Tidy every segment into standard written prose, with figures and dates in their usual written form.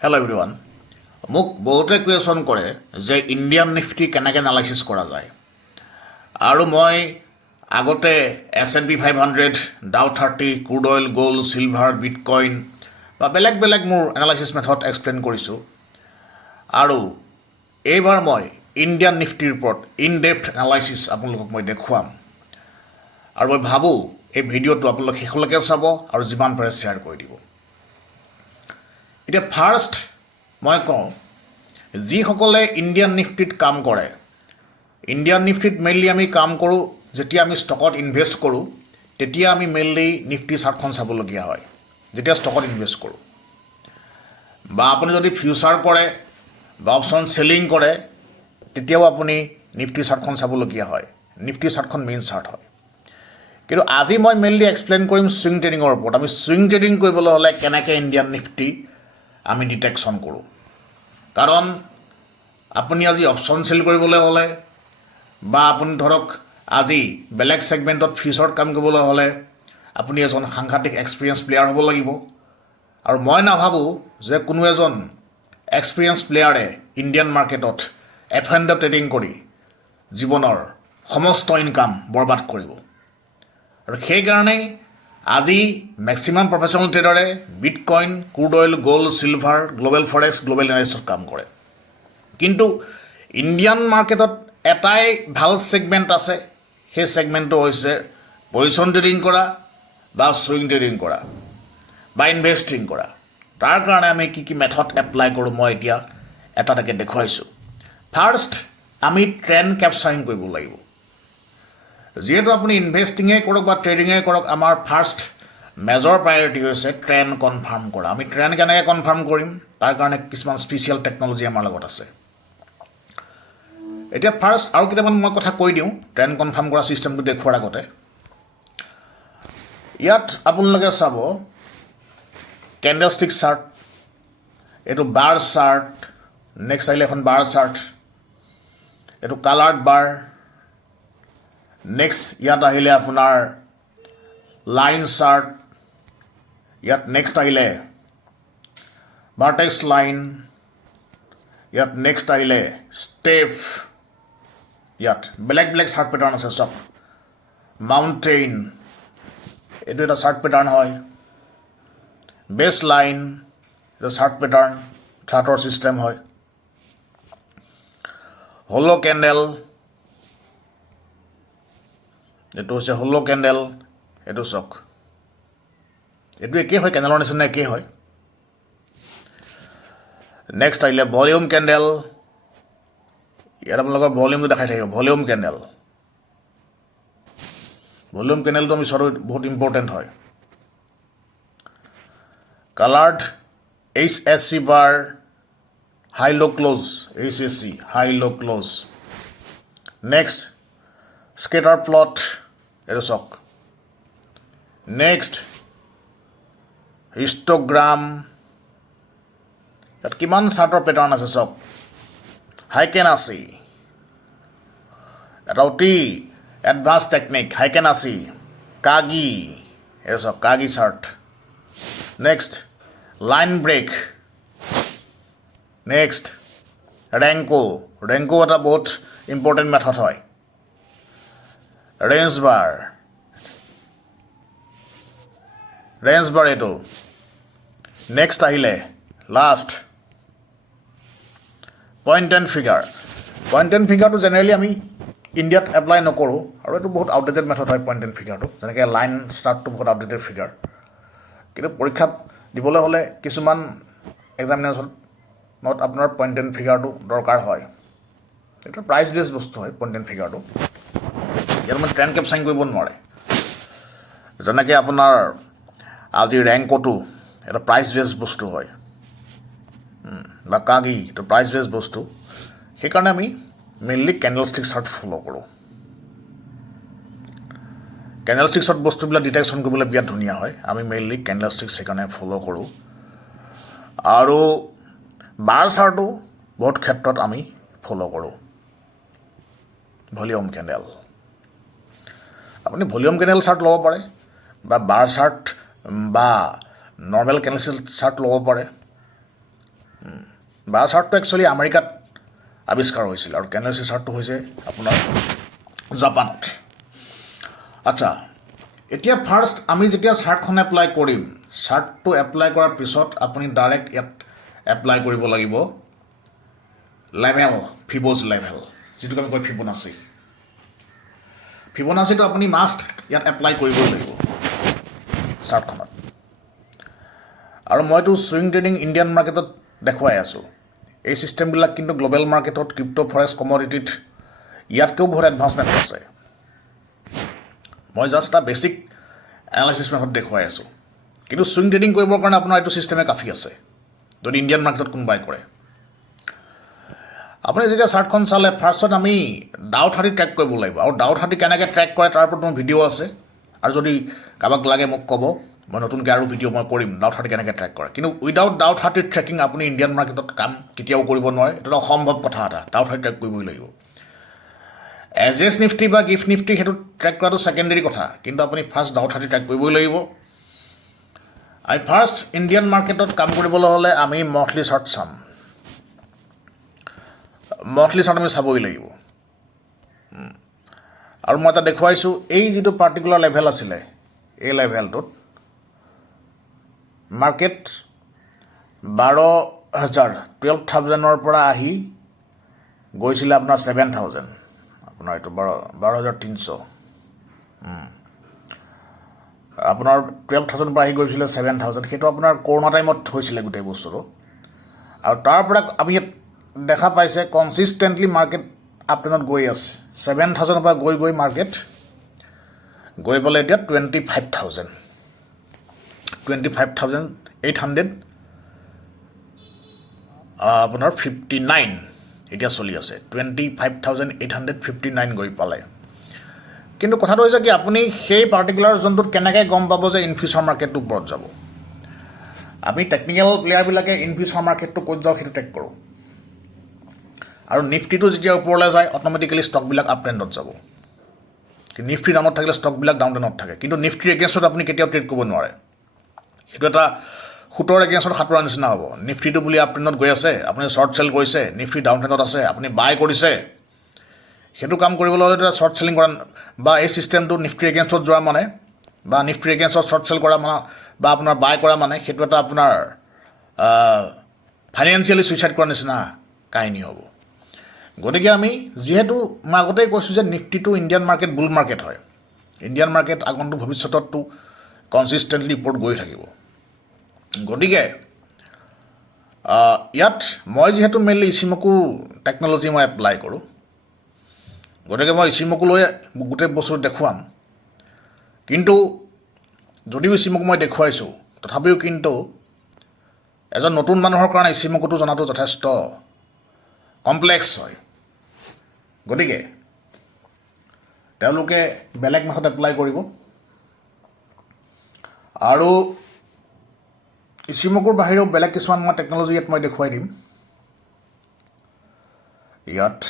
Hello' everyone. মোক বহুতে question কৰে যে ইণ্ডিয়ান নিফটি কেনেকৈ এনালাইচিছ কৰা যায়, আৰু মই আগতে S&P 500, Dow 30, crude oil, gold, silver, bitcoin বা বেলেগ বেলেগ মোৰ এনালাইচিছ মেথড এক্সপ্লেইন কৰিছোঁ। আৰু এইবাৰ মই ইণ্ডিয়ান নিফটিৰ ওপৰত ইন ডেপথ এনালাইচিছ আপোনালোকক মই দেখুৱাম, আৰু মই ভাবোঁ এই ভিডিঅ'টো আপোনালোকে শেষলৈকে চাব আৰু যিমান পাৰে শ্বেয়াৰ কৰি দিব। এতিয়া ফাৰ্ষ্ট মই কওঁ, যিসকলে ইণ্ডিয়ান নিফটিত কাম কৰে, ইণ্ডিয়ান নিফটিত মেইনলি আমি কাম কৰোঁ যেতিয়া আমি ষ্টকত ইনভেষ্ট কৰোঁ, তেতিয়া আমি মেইনলি নিফটি চাৰ্টখন চাবলগীয়া হয় যেতিয়া ষ্টকত ইনভেষ্ট কৰোঁ। বা আপুনি যদি ফিউচাৰ কৰে বা অপশ্যন চেলিং কৰে, তেতিয়াও আপুনি নিফটি চাৰ্টখন চাবলগীয়া হয়। নিফটি চাৰ্টখন মেইন চাৰ্ট হয়। কিন্তু আজি মই মেইনলি এক্সপ্লেইন কৰিম ছুইং ট্ৰেডিঙৰ ওপৰত। আমি ছুইং ট্ৰেডিং কৰিবলৈ হ'লে কেনেকৈ ইণ্ডিয়ান নিফটি আমি ডিটেকশ্যন কৰোঁ। কাৰণ আপুনি আজি অপশ্যন চেল কৰিবলৈ হ'লে বা আপুনি ধৰক আজি বেলেগ ছেগমেণ্টত ফিউচাৰত কাম কৰিবলৈ হ'লে আপুনি এজন সাংঘাতিক এক্সপিৰিয়েঞ্চ প্লেয়াৰ হ'ব লাগিব। আৰু মই নাভাবোঁ যে কোনো এজন এক্সপিৰিয়েঞ্চ প্লেয়াৰে ইণ্ডিয়ান মাৰ্কেটত F&O ট্ৰেডিং কৰি জীৱনৰ সমস্ত ইনকাম বৰবাদ কৰিব। আৰু সেইকাৰণেই আজি মেক্সিমাম প্ৰফেশ্যনেল ট্ৰেডাৰে bitcoin, crude oil, gold, silver, global forex, global এনালাইচিছত কাম কৰে। কিন্তু ইণ্ডিয়ান মাৰ্কেটত এটাই ভাল ছেগমেণ্ট আছে, সেই ছেগমেণ্টটো হৈছে পজিশ্যন ট্ৰেডিং কৰা বা ছুইং ট্ৰেডিং কৰা বা ইনভেষ্টিং কৰা। তাৰ কাৰণে আমি কি কি মেথড এপ্লাই কৰোঁ মই এতিয়া এটা এটাকৈ দেখুৱাইছোঁ। ফাৰ্ষ্ট আমি ট্ৰেণ্ড কেপচাৰিং কৰিব লাগিব। যিহেতু আপুনি ইনভেষ্টিঙেই কৰক বা ট্ৰেডিঙেই কৰক, আমাৰ ফাৰ্ষ্ট মেজৰ প্ৰায়ৰিটি হৈছে ট্ৰেণ্ড কনফাৰ্ম কৰা। আমি ট্ৰেণ্ড কেনেকৈ কনফাৰ্ম কৰিম, তাৰ কাৰণে কিছুমান স্পেচিয়েল টেকন'লজি আমাৰ লগত আছে। এতিয়া ফাৰ্ষ্ট আৰু কেইটামান মই কথা কৈ দিওঁ ট্ৰেণ্ড কনফাৰ্ম কৰা ছিষ্টেমটো দেখুৱাৰ আগতে। ইয়াত আপোনালোকে চাব কেণ্ডেলষ্টিক চাৰ্ট, এইটো বাৰ চাৰ্ট, নেক্সট আহিলে এখন বাৰ চাৰ্ট, এইটো কালাৰ্ড বাৰ, নেক্সট ইয়াত আহিলে আপোনাৰ লাইন চাৰ্ট, ইয়াত নেক্সট আহিলে ভাৰ্টেক্স লাইন, ইয়াত নেক্সট আহিলে ষ্টেপ, ইয়াত বেলেগ বেলেগ চাৰ্ট পেটাৰ্ণ আছে চব। মাউণ্টেইন, এইটো এটা চাৰ্ট পেটাৰ্ণ হয়। বেছ লাইন, এইটো চাৰ্ট পেটাৰ্ণ, চাৰ্টৰ ছিষ্টেম হয়। হল' কেণ্ডেল, এইটো হৈছে হল' কেণ্ডেল, এইটো চাওক, এইটো একেই হয়, কেণ্ডেলৰ নিচিনা একেই হয়। নেক্সট আহিলে ভলিউম কেণ্ডেল, ইয়াত আপোনালোকৰ ভলিউমটো দেখাই থাকিব, ভলিউম কেণ্ডেল। ভলিউম কেণ্ডেলটো আমি চোৱাটো বহুত ইম্পৰ্টেণ্ট হয়। কালাৰ্ড HSC বাৰ, হাই ল' ক্ল'জ, HSC হাই ল' ক্ল'জ। নেক্সট স্কেটাৰ প্লট, এইটো চাওক। নেক্সট হিষ্টগ্ৰাম, ইয়াত কিমান চাৰ্টৰ পেটাৰ্ণ আছে চাওক। হাইকেনাচি, এটা অতি এডভান্স টেকনিক, হাইকেনাচি। কাগি, এইটো চাওক Kagi chart. Next line break, next Renko, Renko এটা বহুত ইম্পৰ্টেণ্ট মেথড হয়। ৰেঞ্জ বাৰ, ৰেঞ্জ বাৰ এইটো। নেক্সট আহিলে last point and figure. Point and ফিগাৰটো জেনেৰেলি আমি ইণ্ডিয়াত এপ্লাই নকৰোঁ, আৰু এইটো বহুত আউটডেটেড মেথড হয় পইণ্ট এণ্ড ফিগাৰটো। যেনেকৈ লাইন চাৰ্টটো বহুত আউটডেটেড ফিগাৰ, কিন্তু পৰীক্ষাত দিবলৈ হ'লে কিছুমান এক্সামিনেশ্যনত আপোনাৰ পইণ্ট এণ্ড ফিগাৰটো দৰকাৰ হয়। এইটো প্ৰাইচ বেছ বস্তু হয় পইণ্ট এণ্ড ফিগাৰটো। ইয়াত মানে ট্ৰেণ্ড কেপচাৰিং কৰিব নোৱাৰে। যেনেকৈ আপোনাৰ আজি ৰেংকটো এটা প্ৰাইচ বেছ বস্তু হয়, বা কাগি এইটো প্ৰাইচ বেছ বস্তু। সেইকাৰণে আমি মেইনলি কেণ্ডেলষ্টিক চাৰ্ট ফ'ল' কৰোঁ। কেণ্ডেলষ্টিক চাৰ্ট বস্তুবিলাক ডিটেকশ্যন কৰিবলৈ বিৰাট ধুনীয়া হয়। আমি মেইনলি কেণ্ডেলষ্টিক সেইকাৰণে ফ'ল' কৰোঁ। আৰু বাৰ চাৰ্টো বহুত ক্ষেত্ৰত আমি ফ'ল' কৰোঁ। ভলিউম কেণ্ডেল, আপুনি ভলিউম কেণ্ডেল চাৰ্ট ল'ব পাৰে, বা বাৰ চাৰ্ট বা নৰ্মেল কেণ্ডেলষ্টিক চাৰ্ট ল'ব পাৰে। বায়' চাৰ্টটো একচুৱেলি আমেৰিকাত আৱিষ্কাৰ হৈছিল আৰু কেনেলেচি চাৰ্টটো হৈছে আপোনাৰ জাপানত। আচ্ছা, এতিয়া ফাৰ্ষ্ট আমি যেতিয়া চাৰ্টখন এপ্লাই কৰিম, চাৰ্টটো এপ্লাই কৰাৰ পিছত আপুনি ডাইৰেক্ট ইয়াত এপ্লাই কৰিব লাগিব লেভেল, ফিব'জ লেভেল, যিটোক আমি কয় ফিবনাচি। ফিবনাচিটো আপুনি মাষ্ট ইয়াত এপ্লাই কৰিবই লাগিব চাৰ্টখনত। আৰু মইতো ছুইং ট্ৰেডিং ইণ্ডিয়ান মাৰ্কেটত দেখুৱাই আছোঁ। এই ছিষ্টেমবিলাক কিন্তু গ্ল'বেল মাৰ্কেটত ক্ৰিপ্ট' ফৰেক্স কমডিটিত ইয়াতকৈও বহুত এডভান্সমেণ্ট আছে। মই জাষ্ট এটা বেছিক এনালাইচিছ মেথড দেখুৱাই আছোঁ। কিন্তু ছুইং ট্ৰেডিং কৰিবৰ কাৰণে আপোনাৰ এইটো ছিষ্টেমে কাফি আছে যদি ইণ্ডিয়ান মাৰ্কেটত কোনোবাই কৰে। আপুনি যেতিয়া চাৰ্টখন চালে ফাৰ্ষ্টত আমি ডাউ 30 ট্ৰেক কৰিব লাগিব, আৰু ডাউ 30 কেনেকৈ ট্ৰেক কৰে তাৰ ওপৰত মোৰ ভিডিঅ' আছে, আৰু যদি কাৰোবাক লাগে মোক ক'ব, মই নতুনকৈ আৰু ভিডিঅ' মই কৰিম ডাউ 30 কেনেকৈ ট্ৰেক কৰে। কিন্তু উইদাউট ডাউ 30 ট্ৰেকিং আপুনি ইণ্ডিয়ান মাৰ্কেটত কাম কেতিয়াও কৰিব নোৱাৰে। এইটো এটা অসম্ভৱ কথা এটা, ডাউ 30 ট্ৰেক কৰিবই লাগিব। এজেছ নিফটি বা গিফ্ট নিফটি সেইটো ট্ৰেক কৰাটো ছেকেণ্ডেৰী কথা, কিন্তু আপুনি ফাৰ্ষ্ট ডাউ 30 ট্ৰেক কৰিবই লাগিব। আমি ফাৰ্ষ্ট ইণ্ডিয়ান মাৰ্কেটত কাম কৰিবলৈ হ'লে আমি মন্থলি চাৰ্ট চাম। মন্থলি চাৰ্ট আমি চাবই লাগিব। আৰু মই এটা দেখুৱাইছোঁ, এই যিটো পাৰ্টিকুলাৰ লেভেল আছিলে, এই লেভেলটোত মাৰ্কেট 12,000 পৰা আহি গৈছিলে আপোনাৰ 7,000, আপোনাৰ এইটো 12,300, আপোনাৰ 12,000 পৰা আহি গৈছিলে 7,000। সেইটো আপোনাৰ কৰোণা টাইমত হৈছিলে গোটেই বস্তুটো। আৰু তাৰ পৰা আমি দেখা পাইছে কনচিষ্টেণ্টলি মাৰ্কেট আপ ট্ৰেণ্ডত গৈ আছে। 7,000 পৰা গৈ গৈ মাৰ্কেট গৈ পেলাই এতিয়া 25,800 আপোনাৰ 59 এতিয়া চলি আছে। 25,859 গৈ পালে। কিন্তু কথাটো হৈছে কি, আপুনি সেই পাৰ্টিকুলাৰ জোনটোত কেনেকৈ গম পাব যে ইন ফিউচাৰ মাৰ্কেটটো ওপৰত যাব। আমি টেকনিকেল প্লেয়াৰবিলাকে ইন ফিউচাৰ মাৰ্কেটটো ক'ত যাওঁ সেইটো ট্ৰেক কৰোঁ। আৰু নিফটিটো যেতিয়া ওপৰলৈ যায় অট'মেটিকেলি ষ্টকবিলাক আপ ট্ৰেণ্ডত যাব। কিন্তু নিফটি ডাউনত থাকিলে ষ্টকবিলাক ডাউন ট্ৰেণ্ডত থাকে। কিন্তু নিফটিৰ এগেইনষ্টত আপুনি কেতিয়াও ট্ৰেড কৰিব নোৱাৰে। সেইটো এটা সুতৰ এগেইনষ্টত সাঁতোৰাৰ নিচিনা হ'ব। নিফটিটো বুলি আপ ট্ৰেণ্ডত গৈ আছে, আপুনি শ্বৰ্ট চেল কৰিছে, নিফটি ডাউন ট্ৰেণ্ডত আছে, আপুনি বাই কৰিছে। সেইটো কাম কৰিবলৈ হ'লে শ্বৰ্ট চেলিং কৰা বা এই ছিষ্টেমটো নিফটিৰ এগেইনষ্টত যোৱা মানে বা নিফটিৰ এগেইনষ্টত শ্বৰ্ট চেল কৰা মানে বা আপোনাৰ বাই কৰা মানে সেইটো এটা আপোনাৰ ফাইনেন্সিয়েলি ছুইচাইড কৰাৰ নিচিনা কাহিনী হ'ব। গতিকে আমি যিহেতু মই আগতেই কৈছোঁ যে নিফটিটো ইণ্ডিয়ান মাৰ্কেট বুল মাৰ্কেট হয়। ইণ্ডিয়ান মাৰ্কেট আগন্তুক ভৱিষ্যততো কনচিষ্টেণ্টলি ওপৰত গৈ থাকিব। গতিকে ইয়াত মই যিহেতু মেইনলি ইচিমকু টেকন'লজি মই এপ্লাই কৰোঁ, গতিকে মই ইচিমকু লৈ গোটেই বস্তু দেখুৱাম। কিন্তু যদিও ইচিমকু মই দেখুৱাইছোঁ, তথাপিও কিন্তু এজন নতুন মানুহৰ কাৰণে ইচিমকুটো জনাটো যথেষ্ট কমপ্লেক্স হয়। গতিকে তেওঁলোকে বেলেগ মেথড এপ্লাই কৰিব। আৰু ইচিমকুৰ বাহিৰেও বেলেগ কিছুমান মই টেকন'লজি ইয়াত মই দেখুৱাই দিম। ইয়াত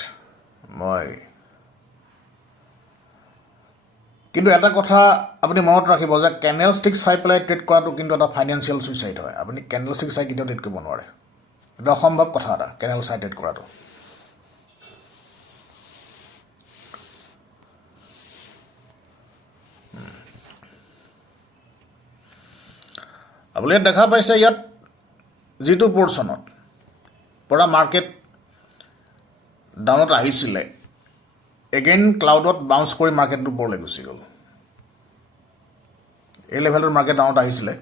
মই কিন্তু এটা কথা আপুনি মনত ৰাখিব যে কেনেল ষ্টিক চাই পেলাই ট্ৰেড কৰাটো কিন্তু এটা ফাইনেন্সিয়েল ছুইচাইড হয়। আপুনি কেনেল ষ্টিক চাই কেতিয়াও ট্ৰেড কৰিব নোৱাৰে। এইটো অসম্ভৱ কথা এটা, কেনেল চাই ট্ৰেড কৰাটো। আপুনি ইয়াত দেখা পাইছে, ইয়াত যিটো পৰ্চনত পৰা মাৰ্কেট ডাউনত আহিছিলে, এগেইন ক্লাউডত বাউন্স কৰি মাৰ্কেটটো ওপৰলৈ গুচি গ'ল। এই লেভেলটোত মাৰ্কেট ডাউনত আহিছিলে।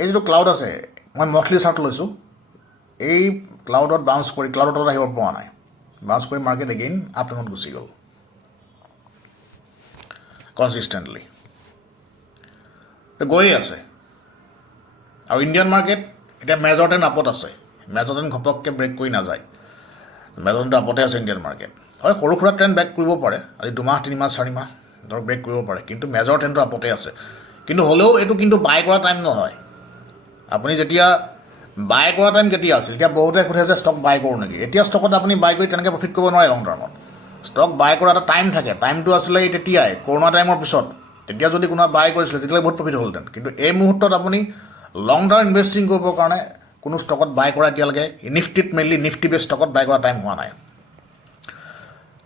এই যিটো ক্লাউড আছে, মই মন্থলি চাৰ্ট লৈছোঁ, এই ক্লাউডত বাউন্স কৰি ক্লাউডত আহিব পৰা নাই, বাউন্স কৰি মাৰ্কেট এগেইন আপ ট্ৰেণ্ডত গুচি গ'ল কনচিষ্টেণ্টলি গৈয়ে আছে। আৰু ইণ্ডিয়ান মাৰ্কেট এতিয়া মেজৰ ট্ৰেণ্ড আপত আছে। মেজৰ ট্ৰেণ্ড ঘপককৈ ব্ৰেক কৰি নাযায়। মেজৰ ট্ৰেণ্ড আপতে আছে ইণ্ডিয়ান মাৰ্কেট। হয়, সৰু সুৰা ট্ৰেণ্ড ব্ৰেক কৰিব পাৰে, আজি 2 মাহ 3 মাহ 4 মাহ ধৰক ব্ৰেক কৰিব পাৰে, কিন্তু মেজৰ ট্ৰেণ্ডটো আপতে আছে। কিন্তু হ'লেও এইটো কিন্তু বাই কৰা টাইম নহয়। আপুনি যেতিয়া বাই কৰা টাইম কেতিয়া আছিল? এতিয়া বহুতে সোধে যে ষ্টক বাই কৰোঁ নেকি? এতিয়া ষ্টকত আপুনি বাই কৰি তেনেকৈ প্ৰফিট কৰিব নোৱাৰে লং টাৰ্মত। ষ্টক বাই কৰা এটা টাইম থাকে। টাইমটো আছিলে এই তেতিয়াই কৰোণা টাইমৰ পিছত। তেতিয়া যদি কোনোবা বাই কৰিছিলে তেতিয়াহ'লে বহুত প্ৰফিট হ'লহেঁতেন। কিন্তু এই মুহূৰ্তত আপুনি লং টাৰ্ম ইনভেষ্টিং কৰিবৰ কাৰণে কোনো ষ্টকত বাই কৰা এতিয়ালৈকে নিফটিত মেইনলি নিফটি বেছ ষ্টকত বাই কৰা টাইম হোৱা নাই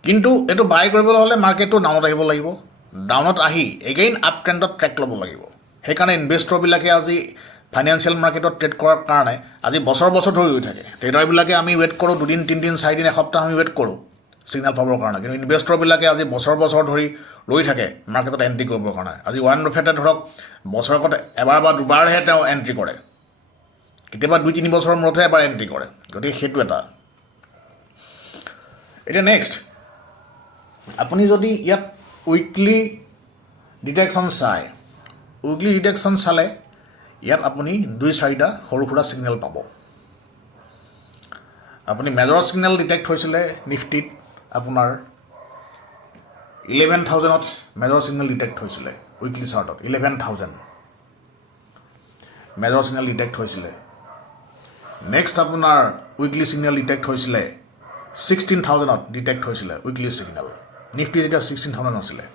কিন্তু এইটো বাই কৰিবলৈ হ'লে মাৰ্কেটটো ডাউনত আহিব লাগিব ডাউনত আহি এগেইন আপ ট্ৰেণ্ডত ট্ৰেক ল'ব লাগিব সেইকাৰণে ইনভেষ্টৰবিলাকে আজি ফাইনেন্সিয়েল মাৰ্কেটত ট্ৰেড কৰাৰ কাৰণে আজি বছৰ ধৰি ৰৈ থাকে ট্ৰেডাৰবিলাকে আমি ৱেইট কৰোঁ 2 দিন 3 দিন 4 দিন এসপ্তাহ আমি ৱেইট কৰোঁ ছিগনেল পাবৰ কাৰণে কিন্তু ইনভেষ্টৰবিলাকে আজি বছৰ ধৰি ৰৈ থাকে মাৰ্কেটত এণ্ট্ৰি কৰিবৰ কাৰণে আজি ৱাৰেন বাফেটে ধৰক বছৰেকত এবাৰ বা দুবাৰহে তেওঁ এণ্ট্ৰি কৰে কেতিয়াবা 2-3 বছৰৰ মূৰতহে এবাৰ এণ্ট্ৰি কৰে গতিকে সেইটো এটা এতিয়া নেক্সট আপুনি যদি ইয়াত উইকলি ডিটেকশ্যন চায় উইকলি ডিটেকশ্যন চালে ইয়াত আপুনি 2-4টা সৰু সুৰা ছিগনেল পাব আপুনি মেজৰ ছিগনেল ডিটেক্ট হৈছিলে নিফটিত আপোনাৰ 11,000ত মেজৰ ছিগনেল ডিটেক্ট হৈছিলে উইকলি চাৰ্টত 11,000 মেজৰ ছিগনেল ডিটেক্ট হৈছিলে নেক্সট আপোনাৰ উইকলি ছিগনেল ডিটেক্ট হৈছিলে 16,000ত ডিটেক্ট হৈছিলে উইকলি ছিগনেল নিফটি যেতিয়া 16,000 আছিলে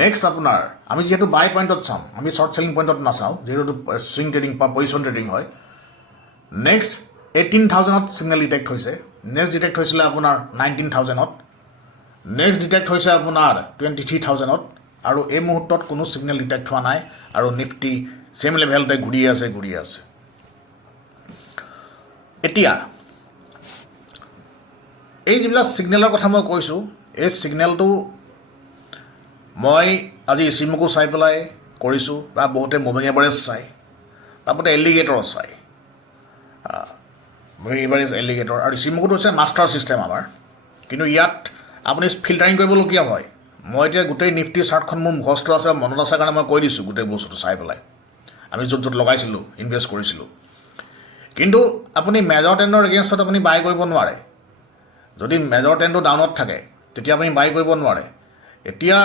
নেক্সট আপোনাৰ আমি যিহেতু বাই পইণ্টত চাম আমি শ্বৰ্ট চেলিং পইণ্টত নাচাওঁ যিহেতু ছুইং ট্ৰেডিং বা পজিশ্যন ট্ৰেডিং হয় নেক্সট 18,000ত ছিগনেল ডিটেক্ট হৈছে নেক্সট ডিটেক্ট হৈছিলে আপোনাৰ 19,000ত নেক্সট ডিটেক্ট হৈছে আপোনাৰ 23,000ত আৰু এই মুহূৰ্তত কোনো ছিগনেল ডিটেক্ট হোৱা নাই আৰু নিফটি ছেম লেভেলতে ঘূৰি আছে এতিয়া এই যিবিলাক ছিগনেলৰ কথা মই কৈছোঁ এই ছিগনেলটো মই আজি ইচিমকো চাই পেলাই কৰিছোঁ বা বহুতে মুভিং এভাৰেজ চাই বা বহুতে এলিগেটৰ চাই মুভিং এভাৰেজ এলিগেটৰ আৰু ইচিমকোটো হৈছে মাষ্টাৰ ছিষ্টেম আমাৰ কিন্তু ইয়াত আপুনি ফিল্টাৰিং কৰিবলগীয়া হয় মই এতিয়া গোটেই নিফটিৰ চাৰ্টখন মোৰ মুখস্থ আছে মনত আছে কাৰণে মই কৈ দিছোঁ গোটেই বস্তুটো চাই পেলাই আমি য'ত লগাইছিলোঁ ইনভেষ্ট কৰিছিলোঁ কিন্তু আপুনি মেজৰ ট্ৰেণ্ডৰ এগেইনষ্টত আপুনি বাই কৰিব নোৱাৰে যদি মেজৰ ট্ৰেণ্ডটো ডাউনত থাকে তেতিয়া আপুনি বাই কৰিব নোৱাৰে এতিয়া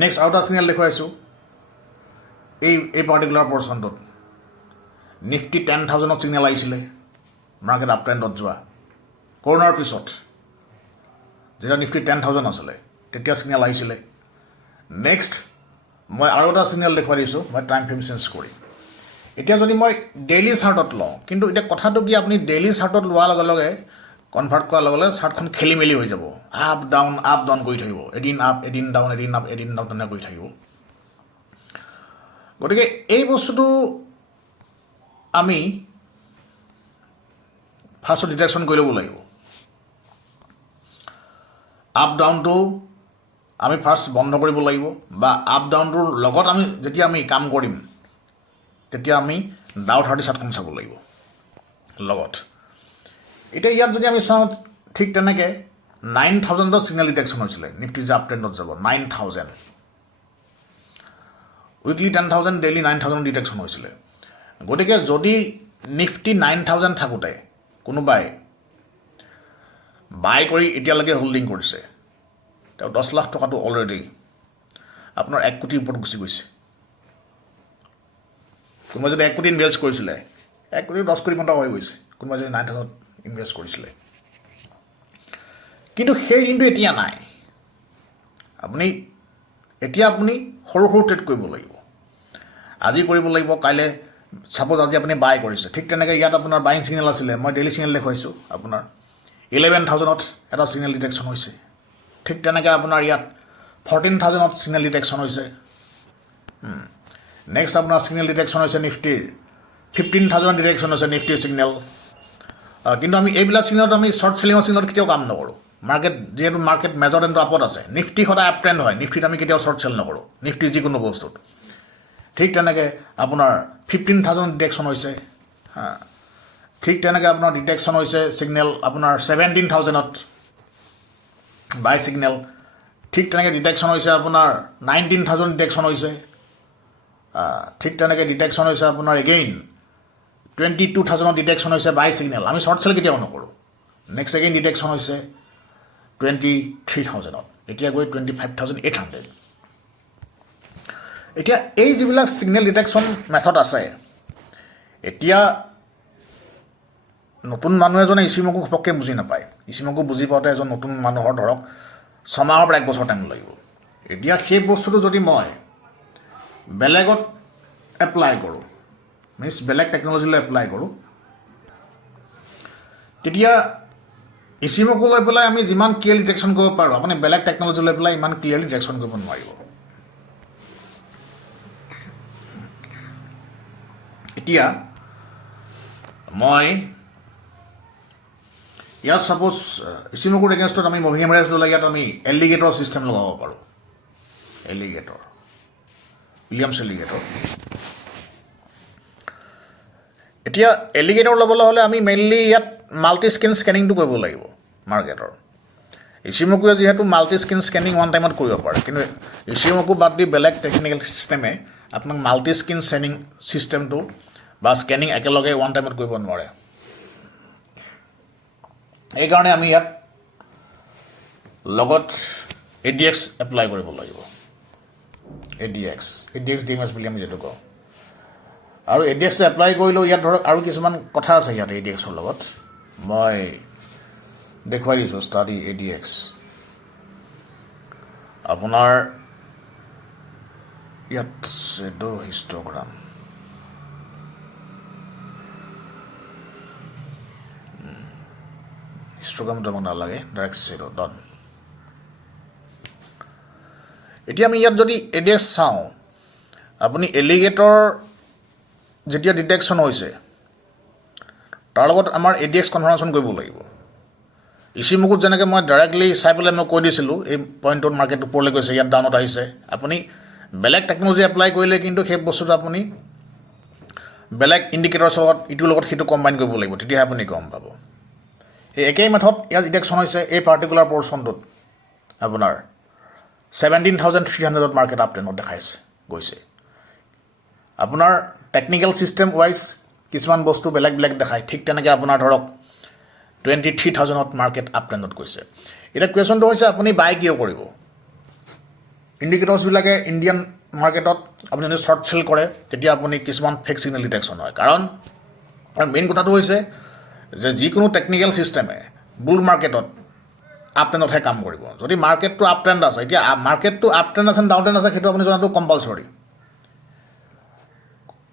নেক্সট আৰু এটা ছিগনেল দেখুৱাইছোঁ এই পাৰ্টিকুলাৰ পৰ্চনটোত নিফটি 10,000ত ছিগনেল আহিছিলে মাৰ্কেট আপ ট্ৰেণ্ডত যোৱা কৰোণাৰ পিছত যেতিয়া নিফটি 10,000 আছিলে তেতিয়া ছিগনেল আহিছিলে নেক্সট মই আৰু এটা ছিগনেল দেখুৱাই দিছোঁ মই টাইম ফ্ৰেম চেঞ্জ কৰি এতিয়া যদি মই ডেইলি চাৰ্টত লওঁ কিন্তু এতিয়া কথাটো কি আপুনি ডেইলি চাৰ্টত লোৱাৰ লগে লগে কনভাৰ্ট কৰাৰ লগে লগে চাৰ্টখন খেলি মেলি হৈ যাব আপ ডাউন কৰি থাকিব এদিন আপ এদিন ডাউন তেনেকৈ কৰি থাকিব গতিকে এই বস্তুটো আমি ফাৰ্ষ্টত ডিটেকশ্যন কৰি ল'ব লাগিব আপ ডাউনটো আমি ফাৰ্ষ্ট বন্ধ কৰিব লাগিব বা আপ ডাউনটোৰ লগত আমি যেতিয়া আমি কাম কৰিম তেতিয়া আমি ডাউ 30 চাৰ্টখন চাব লাগিব লগত এতিয়া ইয়াত যদি আমি চাওঁ ঠিক তেনেকৈ 9,000ত ছিগনেল ডিটেকশ্যন হৈছিলে নিফটি যে আপ ট্ৰেণ্ডত যাব 9,000 উইকলি 10,000 ডেইলি 9,000 ডিটেকশ্যন হৈছিলে গতিকে যদি নিফটি 9,000 থাকোঁতে কোনোবাই বাই কৰি এতিয়ালৈকে হোল্ডিং কৰিছে তেওঁ 10 লাখ টকাটো অলৰেডি আপোনাৰ 1 কোটিৰ ওপৰত গুচি গৈছে কোনোবাই যদি 1 কোটি ইনভেষ্ট কৰিছিলে 1 কোটি 10 কোটি টকা হৈ গৈছে কোনোবাই যদি 9,000ত ইনভেষ্ট কৰিছিলে কিন্তু সেই দিনটো এতিয়া নাই এতিয়া আপুনি সৰু ট্ৰেড কৰিব লাগিব আজি কৰিব লাগিব কাইলৈ ছাপ'জ আজি আপুনি বাই কৰিছে ঠিক তেনেকৈ ইয়াত আপোনাৰ বাইং ছিগনেল আছিলে মই ডেইলি ছিগনেল দেখুৱাইছোঁ আপোনাৰ 11,000ত এটা ছিগনেল ডিটেকশ্যন হৈছে ঠিক তেনেকৈ আপোনাৰ ইয়াত 14,000ত ছিগনেল ডিটেকশ্যন হৈছে নেক্সট আপোনাৰ ছিগনেল ডিটেকশ্যন হৈছে নিফটিৰ 15,000 ডিটেকশ্যন হৈছে নিফটিৰ ছিগনেল কিন্তু আমি এইবিলাক ছিগনেলত আমি শ্বৰ্ট চেলিঙৰ ছিগনেলত কেতিয়াও কাম নকৰোঁ যিহেতু মাৰ্কেট মেজৰ ট্ৰেণ্ডটো আপত আছে নিফটি সদায় আপ ট্ৰেণ্ড হয় নিফটিত আমি কেতিয়াও শ্বৰ্ট চেল নকৰোঁ নিফটি যিকোনো বস্তুত ঠিক তেনেকৈ আপোনাৰ 15,000 ডিটেকশ্যন হৈছে ঠিক তেনেকৈ আপোনাৰ ডিটেকশ্যন হৈছে ছিগনেল আপোনাৰ 17,000ত বাই ছিগনেল ঠিক তেনেকৈ ডিটেকশ্যন হৈছে আপোনাৰ 19,000 ডিটেকশ্যন হৈছে ঠিক তেনেকৈ ডিটেকশ্যন হৈছে আপোনাৰ এগেইন 22,000ত ডিটেকশ্যন হৈছে বাই ছিগনেল আমি শ্বৰ্ট চেল কেতিয়াও নকৰোঁ নেক্সট এগেইন ডিটেকশ্যন হৈছে 23,000ত এতিয়া গৈ 25,800 এতিয়া এই যিবিলাক ছিগনেল ডিটেকশ্যন মেথড আছে এতিয়া নতুন মানুহ এজনে ইচিমকো ঘপককৈ বুজি নাপায় ইচিমকো বুজি পাওঁতে এজন নতুন মানুহৰ ধৰক 6 মাহৰ পৰা 1 বছৰ টাইম লাগিব এতিয়া সেই বস্তুটো যদি মই বেলেগত এপ্লাই কৰোঁ মিনছ বেলেগ টেকন'লজিলৈ এপ্লাই কৰোঁ, তেতিয়া ইচিমকো লৈ পেলাই আমি যিমান ক্লিয়াৰলি ডিটেকশ্যন কৰিব পাৰোঁ, আপুনি বেলেগ টেকন'লজি লৈ পেলাই ইমান ক্লিয়াৰলি ডিটেকশ্যন কৰিব নোৱাৰিব। এতিয়া মই ইয়াত ছাপ'জ ইচিমকুৰ এগেইনষ্টত আমি মুভি কেমেৰাজ ল'লে ইয়াত আমি এলিগেটৰ ছিষ্টেম লগাব পাৰোঁ। Alligator, Williams alligator. এতিয়া এলিগেটৰ ল'বলৈ হ'লে আমি মেইনলি ইয়াত মাল্টি স্কিন স্কেনিংটো কৰিব লাগিব মাৰ্কেটৰ। ইচিমকুৱে যিহেতু মাল্টি স্কিন স্কেনিং ওৱান টাইমত কৰিব পাৰে, কিন্তু ইচিমকু বাদ দি বেলেগ টেকনিকেল ছিষ্টেমে আপোনাক মাল্টি স্কিন স্কেনিং ছিষ্টেমটো বা স্কেনিং একেলগে ওৱান টাইমত কৰিব নোৱাৰে। সেইকাৰণে আমি ইয়াত লগত ADX এপ্লাই কৰিব লাগিব। ADX DMS বুলি আমি যিটো কওঁ। আৰু ADXটো এপ্লাই কৰিলেও ইয়াত ধৰক আৰু কিছুমান কথা আছে ইয়াত ADXৰ লগত। মই দেখুৱাই দিছোঁ ষ্টাডি ADX। আপোনাৰ ইয়াত শ্বেডো হিষ্টগ্ৰাম, হিষ্টগ্ৰামটো আমাক নালাগে, ডাইৰেক্ট শ্বেডো ডন। এতিয়া আমি ইয়াত যদি ADX চাওঁ, আপুনি এলিগেটৰ যেতিয়া ডিটেকশ্যন হৈছে তাৰ লগত আমাৰ ADX কনফাৰ্মেশ্যন কৰিব লাগিব। ইচিমকুত যেনেকৈ মই ডাইৰেক্টলি চাই পেলাই মই কৈ দিছিলোঁ এই পইণ্টত মাৰ্কেট ওপৰলৈ গৈছে, ইয়াত ডাউনত আহিছে। আপুনি বেলেগ টেকন'লজি এপ্লাই কৰিলে কিন্তু সেই বস্তুটো আপুনি বেলেগ ইণ্ডিকেটৰ্ছৰ লগত ইটোৰ লগত সিটো কম্বাইন কৰিব লাগিব, তেতিয়াহে আপুনি গম পাব। এই একেই মেথড ইয়াত ডিটেকশ্যন হৈছে এই পাৰ্টিকুলাৰ পৰ্চনটোত আপোনাৰ 17,300 মাৰ্কেট আপ ট্ৰেণ্ডত দেখাইছে গৈছে। আপোনাৰ টেকনিকেল ছিষ্টেম ৱাইজ কিছুমান বস্তু বেলেগ বেলেগ দেখায়, ঠিক তেনেকৈ আপোনাৰ ধৰক 23,000 মাৰ্কেট আপ ট্ৰেণ্ডত গৈছে। এতিয়া কুৱেশ্যনটো হৈছে আপুনি বাই কিয় কৰিব? ইণ্ডিকেটৰ্ছবিলাকে ইণ্ডিয়ান মাৰ্কেটত আপুনি যদি শ্বৰ্ট চেল কৰে তেতিয়া আপুনি কিছুমান ফেক ছিগনেল ডিটেকশ্যন হয়। কাৰণ মেইন কথাটো হৈছে যে যিকোনো টেকনিকেল ছিষ্টেমে বুল মাৰ্কেটত আপ ট্ৰেণ্ডতহে কাম কৰিব। যদি মাৰ্কেটটো আপ ট্ৰেণ্ড আছে, এতিয়া মাৰ্কেটটো আপ ট্ৰেণ্ড আছে ডাউন ট্ৰেণ্ড আছে সেইটো আপুনি জনাটো কম্পালচৰি।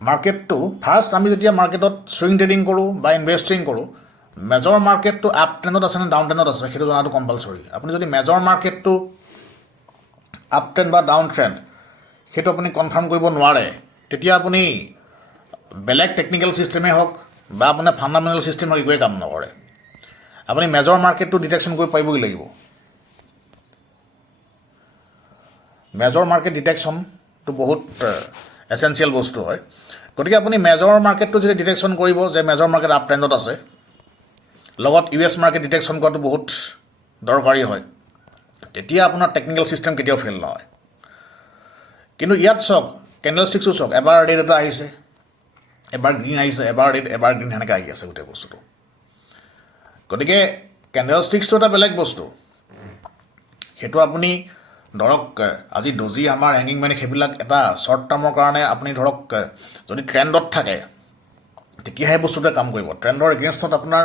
মাৰ্কেটটো ফাৰ্ষ্ট আমি যেতিয়া মাৰ্কেটত ছুইং ট্ৰেডিং কৰোঁ বা ইনভেষ্টিং কৰোঁ, মেজৰ মাৰ্কেটটো আপ ট্ৰেণ্ডত আছে নে ডাউন ট্ৰেণ্ডত আছে সেইটো জনাটো কম্পালচৰি। আপুনি যদি মেজৰ মাৰ্কেটটো আপ ট্ৰেণ্ড বা ডাউন ট্ৰেণ্ড সেইটো আপুনি কনফাৰ্ম কৰিব নোৱাৰে, তেতিয়া আপুনি বেলেগ টেকনিকেল ছিষ্টেমেই হওক বা আপোনাৰ ফাণ্ডামেণ্টেল ছিষ্টেম হওক একোৱেই কাম নকৰে। আপুনি মেজৰ মাৰ্কেটটো ডিটেকশ্যন কৰিব পাৰিবই লাগিব। মেজৰ মাৰ্কেট ডিটেকশ্যনটো বহুত এচেঞ্চিয়েল বস্তু হয়। গতিকে আপুনি মেজৰ মাৰ্কেটটো যদি ডিটেকশ্যন কৰিব যে মেজৰ মাৰ্কেট আপ ট্ৰেণ্ডত আছে, লগত US মাৰ্কেট ডিটেকশ্যন কৰাটো বহুত দৰকাৰী হয়, তেতিয়া আপোনাৰ টেকনিকেল ছিষ্টেম কেতিয়াও ফেইল নহয়। কিন্তু ইয়াত চাওক কেণ্ডেল ষ্টিক্সো চাওক, এবাৰ ৰেড এটা আহিছে, এবাৰ গ্ৰীণ আহিছে, এবাৰ ৰেড এবাৰ গ্ৰীণ সেনেকৈ আহি আছে গোটেই বস্তুটো। গতিকে কেণ্ডেল ষ্টিক্সটো এটা বেলেগ বস্তু, সেইটো আপুনি ধৰক আজি ডজি আমাৰ হেঙিং মানে সেইবিলাক এটা শ্বৰ্ট টাৰ্মৰ কাৰণে আপুনি ধৰক যদি ট্ৰেণ্ডত থাকে তেতিয়াহে বস্তুটোৱে কাম কৰিব। ট্ৰেণ্ডৰ এগেইনষ্টত আপোনাৰ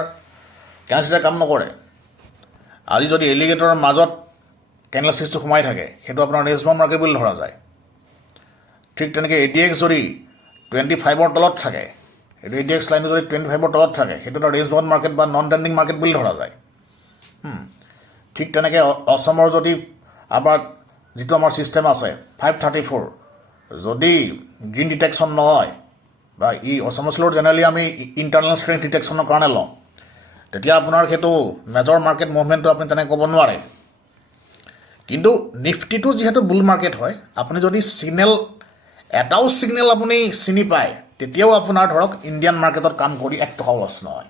কেণ্ডেলষ্টিক্সে কাম নকৰে। আজি যদি এলিগেটৰৰ মাজত কেণ্ডেল ষ্টিক্সটো সোমাই থাকে সেইটো আপোনাৰ ৰেঞ্জ বাউণ্ড মাৰ্কেট বুলি ধৰা যায়। ঠিক তেনেকৈ ADX যদি 25ৰ তলত থাকে, সেইটো ADX লাইনটো যদি 25ৰ তলত থাকে সেইটো এটা ৰেঞ্জ বাউণ্ড মাৰ্কেট বা নন ট্ৰেণ্ডিং মাৰ্কেট বুলি ধৰা যায়। ঠিক তেনেকৈ অসমৰ যদি আমাৰ যিটো আমাৰ ছিষ্টেম আছে 534 যদি গ্ৰীণ ডিটেকশ্যন নহয় বা অসমৰ শ্লোৰ জেনেৰেলি আমি ইণ্টাৰনেল ষ্ট্ৰেংথ ডিটেকশ্যনৰ কাৰণে লওঁ, তেতিয়া আপোনাৰ সেইটো মেজৰ মাৰ্কেট মুভমেণ্টটো আপুনি তেনেকৈ ক'ব নোৱাৰে। কিন্তু নিফটিটো যিহেতু বুল মাৰ্কেট হয়, আপুনি যদি ছিগনেল এটাও ছিগনেল আপুনি চিনি পায় তেতিয়াও আপোনাৰ ধৰক ইণ্ডিয়ান মাৰ্কেটত কাম কৰি এক টকাও লছ নহয়।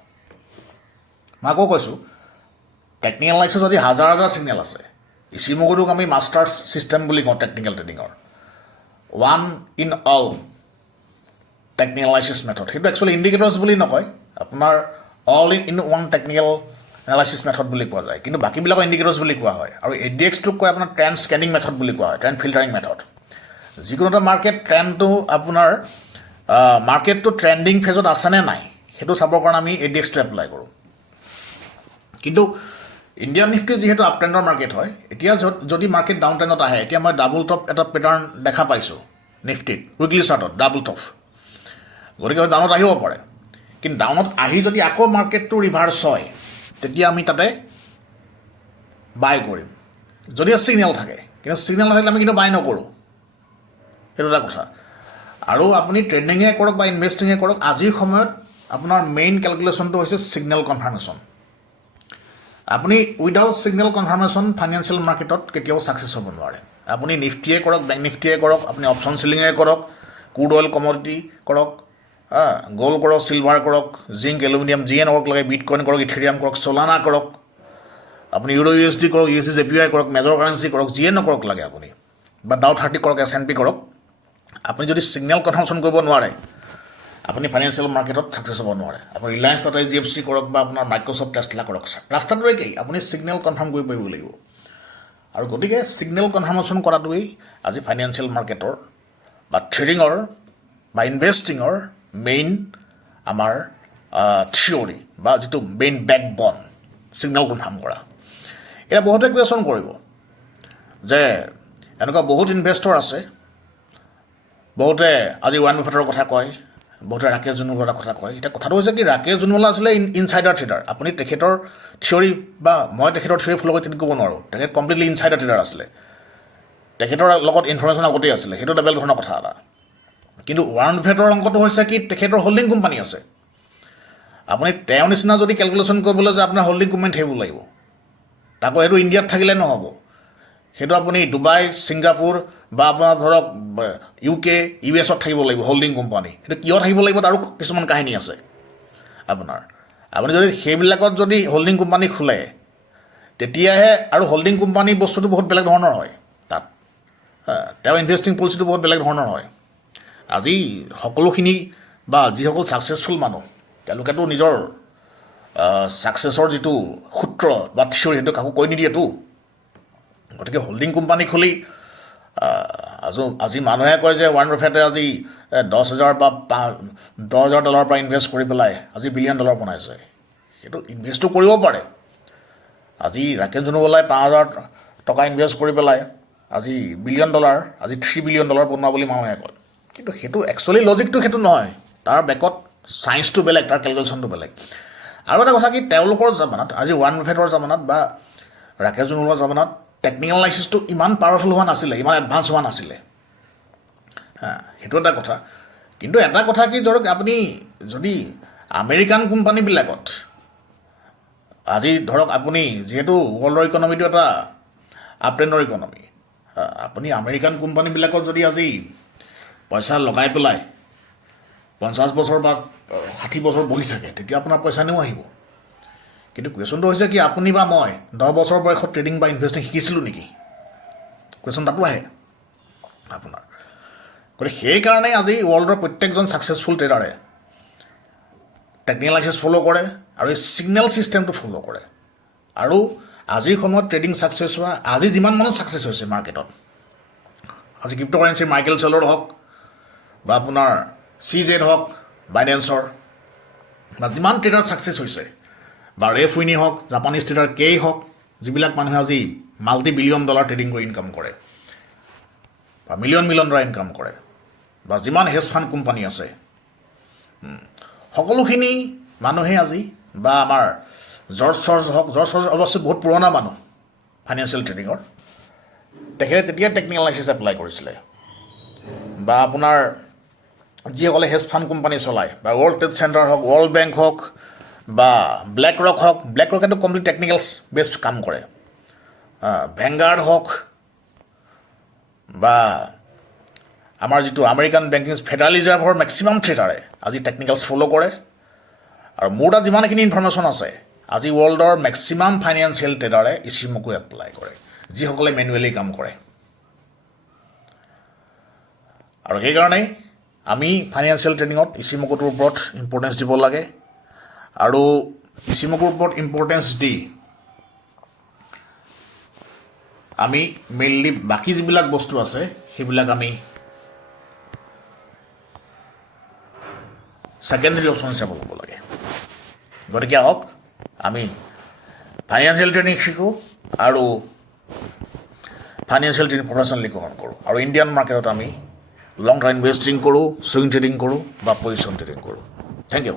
মই আকৌ কৈছোঁ টেকনিকেল এনালাইচিছ যদি হাজাৰ হাজাৰ ছিগনেল আছে, ইচিমকুটোক আমি মাষ্টাৰ্ছ ছিষ্টেম বুলি কওঁ টেকনিকেল ট্ৰেডিঙৰ, one in all technical analysis method. সেইটো একচুৱেলি ইণ্ডিকেটৰ্ছ বুলি নকয়, আপোনাৰ all in one technical analysis method বুলি কোৱা যায়, কিন্তু বাকীবিলাকৰ ইণ্ডিকেটৰ্ছ বুলি কোৱা হয়। আৰু ADXটোক কয় আপোনাৰ ট্ৰেণ্ড স্কেনিং মেথড বুলি কোৱা হয়, ট্ৰেণ্ড ফিল্টাৰিং মেথড। যিকোনো এটা মাৰ্কেট ট্ৰেণ্ডটো আপোনাৰ মাৰ্কেটটো ট্ৰেণ্ডিং ফেজত আছেনে নাই সেইটো চাবৰ কাৰণে আমি ADXটো এপ্লাই কৰোঁ। কিন্তু ইণ্ডিয়ান নিফটি যিহেতু আপ ট্ৰেণ্ডৰ মাৰ্কেট হয়, এতিয়া যদি মাৰ্কেট ডাউন ট্ৰেণ্ডত আহে, এতিয়া মই ডাবল টপ এটা পেটাৰ্ণ দেখা পাইছোঁ নিফটিত উইকলি চাৰ্টত ডাবল টপ। গতিকে ডাউনত আহিব পাৰে, কিন্তু ডাউনত আহি যদি আকৌ মাৰ্কেটটো ৰিভাৰ্চ হয় তেতিয়া আমি তাতে বাই কৰিম যদি ছিগনেল থাকে, কিন্তু ছিগনেল নাথাকিলে আমি কিন্তু বাই নকৰোঁ, সেইটো এটা কথা। আৰু আপুনি ট্ৰেডিঙে কৰক বা ইনভেষ্টিঙে কৰক, আজিৰ সময়ত আপোনাৰ মেইন কেলকুলেশ্যনটো হৈছে ছিগনেল কনফাৰ্মেশ্যন। আপুনি উইদাউট ছিগনেল কনফাৰ্মেশ্যন ফাইনেন্সিয়েল মাৰ্কেটত কেতিয়াও ছাকচেছ হ'ব নোৱাৰে। আপুনি নিফটিয়ে কৰক, বেংক নিফটিয়ে কৰক, আপুনি অপশ্যন চিলিঙে কৰক, ক্ৰুড অইল কমডিটি কৰক, গ'ল্ড কৰক, চিলভাৰ কৰক, জিংক, এলুমিনিয়াম যিয়ে নকৰক লাগে, বিটকইন কৰক, ইথেৰিয়াম কৰক, চলানা কৰক, আপুনি ইউৰো USD কৰক, USD JPY কৰক, মেজৰ কাৰেঞ্চি কৰক, যিয়ে নকৰক লাগে আপুনি, বা ডাউ 30 কৰক, S&P কৰক, আপুনি যদি ছিগনেল কনফাৰ্মেশ্যন কৰিব নোৱাৰে আপুনি ফাইনেন্সিয়েল মাৰ্কেটত ছাকচেছ হ'ব নোৱাৰে। আপুনি ৰিলায়েন্স টাটা GFC কৰক বা আপোনাৰ মাইক্ৰ'ছফ্ট টেছলা কৰক, ৰাস্তাটো একেই, আপুনি ছিগনেল কনফাৰ্ম কৰিব পাৰিব লাগিব। আৰু গতিকে ছিগনেল কনফাৰ্মেশ্যন কৰাটোৱেই আজি ফাইনেন্সিয়েল মাৰ্কেটৰ বা ট্ৰেডিঙৰ বা ইনভেষ্টিঙৰ মেইন আমাৰ থিয়ৰী বা যিটো মেইন বেকবন, ছিগনেল কনফাৰ্ম কৰা। এতিয়া বহুতে কুৱেশ্যন কৰিব যে এনেকুৱা বহুত ইনভেষ্টৰ আছে, বহুতে আজি ৱাৰেন বাফেটৰ কথা কয়, বহুতে ৰাকেশ জুনৱালাৰ কথা কয়। এতিয়া কথাটো হৈছে কি, ৰাকেশ জুনৱালা আছিলে ইনচাইডাৰ ট্ৰেডাৰ। আপুনি তেখেতৰ থিয়ৰী বা মই তেখেতৰ থিয়ৰী ফ'ল' কৰি তেনেকৈ ক'ব নোৱাৰোঁ, তেখেত কমপ্লিটলি ইনচাইডাৰ ট্ৰেডাৰ আছিলে, তেখেতৰ লগত ইনফৰমেশ্যন আগতেই আছিলে, সেইটো এটা বেলেগ ধৰণৰ কথা এটা। কিন্তু ৱাৰেন বাফেটৰ অংকটো হৈছে কি, তেখেতৰ হোল্ডিং কোম্পানী আছে। আপুনি তেওঁৰ নিচিনা যদি কেলকুলেশ্যন কৰিবলৈ যে আপোনাৰ হোল্ডিং কোম্পানী থাকিব লাগিব, তাকো সেইটো ইণ্ডিয়াত থাকিলে নহ'ব, সেইটো আপুনি ডুবাই, ছিংগাপুৰ বা আপোনাৰ ধৰক UK, US থাকিব লাগিব হোল্ডিং কোম্পানী। সেইটো কিয় থাকিব লাগিব তাৰো কিছুমান কাহিনী আছে আপোনাৰ। আপুনি যদি সেইবিলাকত যদি হোল্ডিং কোম্পানী খোলে তেতিয়াহে, আৰু হোল্ডিং কোম্পানী বস্তুটো বহুত বেলেগ ধৰণৰ হয় তাত, তেওঁ ইনভেষ্টিং পলিচিটো বহুত বেলেগ ধৰণৰ হয়। আজি সকলোখিনি বা যিসকল ছাকচেছফুল মানুহ তেওঁলোকেতো নিজৰ ছাকচেছৰ যিটো সূত্ৰ বা থিয়ৰী সেইটো কাকো কৈ নিদিয়েতো। গতিকে হোল্ডিং কোম্পানী খুলি আজি মানুহে কয় যে ৱাৰেন বাফেটে আজি $10,000 বা $10,000 পৰা ইনভেষ্ট কৰি পেলাই আজি $1 বিলিয়ন বনাইছে। সেইটো ইনভেষ্টটো কৰিব পাৰে। আজি ৰাকেশ জুনৱালাই $5,000 ইনভেষ্ট কৰি পেলাই আজি $1 বিলিয়ন, আজি $3 বিলিয়ন বনোৱা বুলি মানুহে কয়, কিন্তু সেইটো একচুৱেলি লজিকটো সেইটো নহয়, তাৰ বেকত ছায়েন্সটো বেলেগ, তাৰ কেলকুলেশ্যনটো বেলেগ। আৰু এটা কথা কি, তেওঁলোকৰ জামানাত, আজি ৱাৰেন বাফেটৰ জামানাত বা ৰাকেশ জুনৱালাৰ জামানাত টেকনিকেল এনালাইচিছটো ইমান পাৱাৰফুল হোৱা নাছিলে, ইমান এডভান্স হোৱা নাছিলে, সেইটো এটা কথা। কিন্তু এটা কথা কি, ধৰক আপুনি যদি আমেৰিকান কোম্পানীবিলাকত আজি ধৰক আপুনি যিহেতু ৱৰ্ল্ডৰ ইকনমিটো এটা আপট্ৰেণ্ডৰ ইকনমি, আপুনি আমেৰিকান কোম্পানীবিলাকত যদি আজি পইচা লগাই পেলাই 50 বছৰ বা 60 বছৰ বহি থাকে তেতিয়া আপোনাৰ পইচা নিও আহিব। কিন্তু কুৱেশ্যনটো হৈছে কি, আপুনি বা মই 10 বছৰ বয়সত ট্ৰেডিং বা ইনভেষ্টিং শিকিছিলোঁ নেকি? কুৱেশ্যন তাতো আহে আপোনাৰ। গতিকে সেইকাৰণে আজি ৱৰ্ল্ডৰ প্ৰত্যেকজন ছাকচেছফুল ট্ৰেডাৰে টেকনিকেল এনালাইচিছ ফ'ল' কৰে আৰু এই ছিগনেল ছিষ্টেমটো ফ'ল' কৰে। আৰু আজিৰ সময়ত ট্ৰেডিং ছাকচেছ হোৱা, আজি যিমান মানুহ ছাকচেছ হৈছে মাৰ্কেটত, আজি ক্ৰিপ্ট'কাৰেঞ্চিৰ মাইকেল চেলৰ হওক বা আপোনাৰ CZ হওক বাইডেন্সৰ, বা যিমান ট্ৰেডাৰ ছাকচেছ হৈছে, বা ৰেফ উইনি হওক, জাপানীজ ট্ৰেডাৰ কেই হওক, যিবিলাক মানুহে আজি $multi-billion ট্ৰেডিং কৰি ইনকাম কৰে বা $million ইনকাম কৰে, বা যিমান হেজ ফাণ্ড কোম্পানী আছে, সকলোখিনি মানুহে আজি, বা আমাৰ জৰ্জ চৰ্জ হওক, জৰ্জ চৰ্জ অৱশ্যে বহুত পুৰণা মানুহ ফাইনেন্সিয়েল ট্ৰেডিঙৰ, তেখেতে তেতিয়া টেকনিকেল এনালাইচিছ এপ্লাই কৰিছিলে। বা আপোনাৰ যিসকলে হেজ ফাণ্ড কোম্পানী চলায়, বা ৱৰ্ল্ড ট্ৰেড চেণ্টাৰ হওক, ৱৰ্ল্ড বেংক হওক, বা ব্লেক ৰক হওক, ব্লেক ৰকেটো কমপ্লিট টেকনিকেল বেছড কাম কৰে, ভেংগাৰ্ড হওক, বা আমাৰ যিটো আমেৰিকান বেংকিং ফেডাৰেল ৰিজাৰ্ভৰ মেক্সিমাম ট্ৰেডাৰে আজি টেকনিকেলছ ফ'ল' কৰে। আৰু মোৰ তাত যিমানখিনি ইনফৰমেশ্যন আছে, আজি ৱৰ্ল্ডৰ মেক্সিমাম ফাইনেন্সিয়েল ট্ৰেডাৰে ইচিমকো এপ্লাই কৰে, যিসকলে মেনুৱেলি কাম কৰে। আৰু সেইকাৰণেই আমি ফাইনেন্সিয়েল ট্ৰেডিঙত ইচিমকোটোৰ ওপৰত ইম্পৰ্টেঞ্চ দিব লাগে। আৰু ইচিমকোৰ ওপৰত ইম্পৰ্টেঞ্চ দি আমি মেইনলি বাকী যিবিলাক বস্তু আছে সেইবিলাক আমি ছেকেণ্ডেৰী অপশ্যন হিচাপে ল'ব লাগে। গতিকে আহক আমি ফাইনেন্সিয়েল ট্ৰেডিং শিকোঁ আৰু ফাইনেন্সিয়েল ট্ৰেডিং প্ৰফেশ্যনেলি গ্ৰহণ কৰোঁ, আৰু ইণ্ডিয়ান মাৰ্কেটত আমি লং টাৰ্ম ইনভেষ্টিং কৰোঁ, চুইং ট্ৰেডিং কৰোঁ বা পজিশ্যন ট্ৰেডিং কৰোঁ। Thank U.